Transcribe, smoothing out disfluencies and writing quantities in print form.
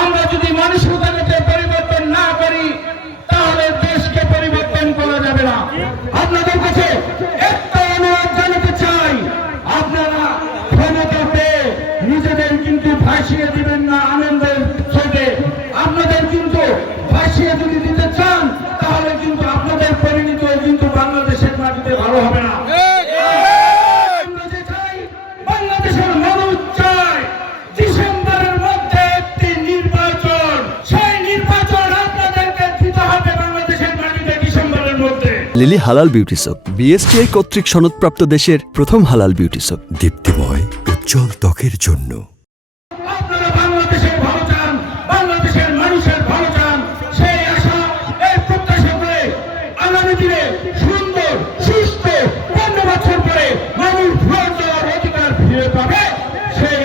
আমরা যদি মানসিকতাকে পরিবর্তন না করি তাহলে দেশকে পরিবর্তন করা যাবে না। আপনাদের কাছে একটা অনুরোধ জানাতে চাই, আপনারা ক্ষমতা পেয়ে নিজেদের কিন্তু ভাসিয়ে দিবেন না আনন্দের স্রোতে। আপনাদের কিন্তু ভাসিয়ে যদি দিতে চান তাহলে কিন্তু আপনাদের পরিণত কিন্তু বাংলাদেশের মাটিতে ভালো হবে না। আমরা যে চাই, বাংলাদেশের মানুষ চায় ডিসেম্বরের মধ্যে একটি নির্বাচন। সেই নির্বাচন আপনাদেরকে দিতে হবে বাংলাদেশের মাটিতে ডিসেম্বরের মধ্যে। লিলি হালাল বিউটি সোপ, বিএসটিআই কর্তৃক সনদপ্রাপ্ত দেশের প্রথম হালাল বিউটি সোপ। দীপ্তিময় উজ্জ্বল ত্বকের জন্য। আপনারা বাংলাদেশের ভালো চান, বাংলাদেশের মানুষের ভালো চান, সেই আশা এই প্রত্যাশা করে আগামী দিনে সুন্দর সুস্থ 15 বছর পরে মানুষ ভোট দেওয়ার অধিকার ফিরে পাবে, সেই